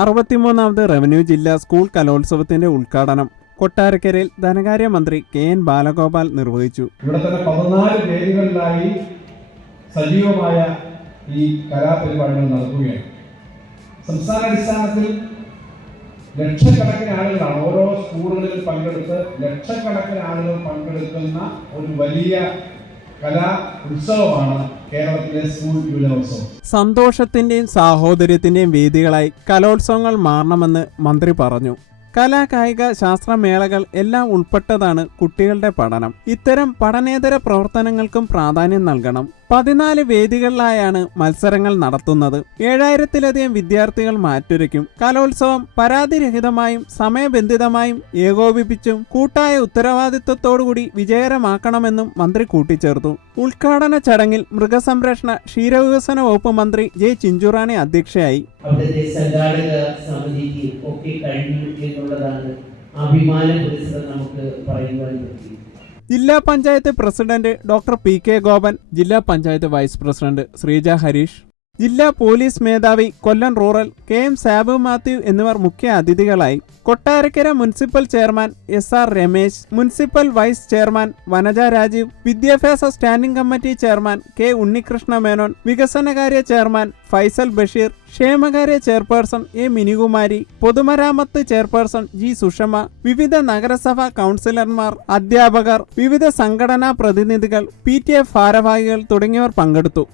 അറുപത്തിമൂന്നാമത് revenue ജില്ലാ school കലോത്സവത്തിന്റെ ഉദ്ഘാടനം കൊട്ടാരക്കരയിൽ ധനകാര്യമന്ത്രി കെ എൻ ബാലഗോപാൽ നിർവഹിച്ചു. സജീവമായ ഈ കലാപരിപാടികൾ നടക്കുകയാണ്. സംസ്ഥാന അടിസ്ഥാനത്തിൽ ലക്ഷക്കണക്കിന് ആളുകളാണ് ഓരോ സ്കൂളുകളിൽ പങ്കെടുത്ത് ലക്ഷക്കണക്കിന് ആളുകൾ പങ്കെടുക്കുന്ന ഒരു വലിയ കലാ ഉത്സവമാണ് കേരളത്തിലെ സ്കൂൾ യുവജനോത്സവം സന്തോഷത്തിന്റെയും സാഹോദര്യത്തിന്റെയും വേദികളായി കലോത്സവങ്ങൾ മാറണമെന്ന് മന്ത്രി പറഞ്ഞു. കലാ കായിക ശാസ്ത്രമേളകൾ എല്ലാം ഉൾപ്പെട്ടതാണ് കുട്ടികളുടെ പഠനം. ഇത്തരം പഠനേതര പ്രവർത്തനങ്ങൾക്കും പ്രാധാന്യം നൽകണം. പതിനാല് വേദികളിലായാണ് മത്സരങ്ങൾ നടത്തുന്നത്. ഏഴായിരത്തിലധികം വിദ്യാർത്ഥികൾ മാറ്റുരയ്ക്കും. കലോത്സവം പരാതിരഹിതമായും സമയബന്ധിതമായും ഏകോപിപ്പിച്ചും കൂട്ടായ ഉത്തരവാദിത്വത്തോടുകൂടി വിജയകരമാക്കണമെന്നും മന്ത്രി കൂട്ടിച്ചേർത്തു. ഉദ്ഘാടന ചടങ്ങിൽ മൃഗസംരക്ഷണ ക്ഷീരവികസന വകുപ്പ് മന്ത്രി ജെ ചിഞ്ചുറാണി അധ്യക്ഷയായി. ഒക്കെ കഴിഞ്ഞു എന്നുള്ളതാണ് അഭിമാന നമുക്ക് പറയുവാൻ പറ്റി ജില്ലാ panchayat president doctor P K Gopan ജില്ലാ പഞ്ചായത്ത് വൈസ് പ്രസിഡന്റ് ശ്രീജ ഹരീഷ് ജില്ലാ പോലീസ് മേധാവി Kollam rural K M Sabu Mathew എന്നിവർ മുഖ്യ അതിഥികളായി. Kottarakkara municipal chairman S R Ramesh municipal vice chairman Vanaja Rajeev വിദ്യാഭ്യാസ standing committee chairman K Unnikrishna Menon വികസനകാര്യ chairman Faisal Basheer ക്ഷേമകാര്യ chairperson A Minikumari പൊതുമരാമത്ത് chairperson G Sushma വിവിധ നഗരസഭാ കൗൺസിലർമാർ അധ്യാപകർ വിവിധ സംഘടനാ പ്രതിനിധികൾ പി ടി എ ഭാരവാഹികൾ തുടങ്ങിയവർ പങ്കെടുത്തു.